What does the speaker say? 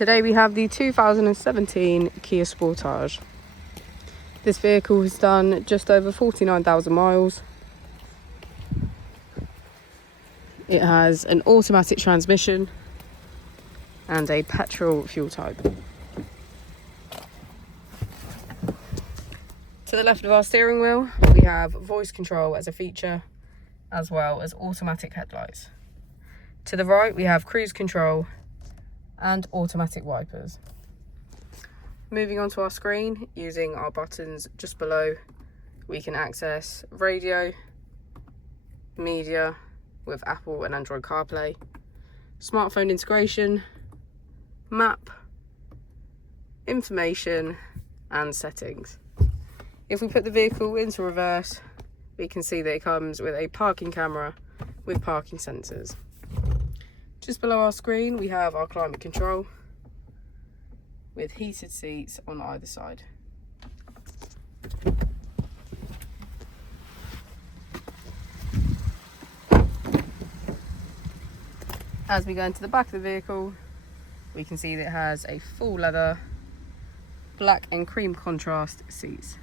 Today we have the 2017 Kia Sportage. This vehicle has done just over 49,000 miles. It has an automatic transmission and a petrol fuel type. To the left of our steering wheel, we have voice control as a feature, as well as automatic headlights. To the right, we have cruise control and automatic wipers. Moving on to our screen, using our buttons just below, we can access radio, media with Apple and Android CarPlay, smartphone integration, map, information and settings. If we put the vehicle into reverse, we can see that it comes with a parking camera with parking sensors. Just below our screen, we have our climate control with heated seats on either side. As we go into the back of the vehicle, we can see that it has a full leather, black and cream contrast seats.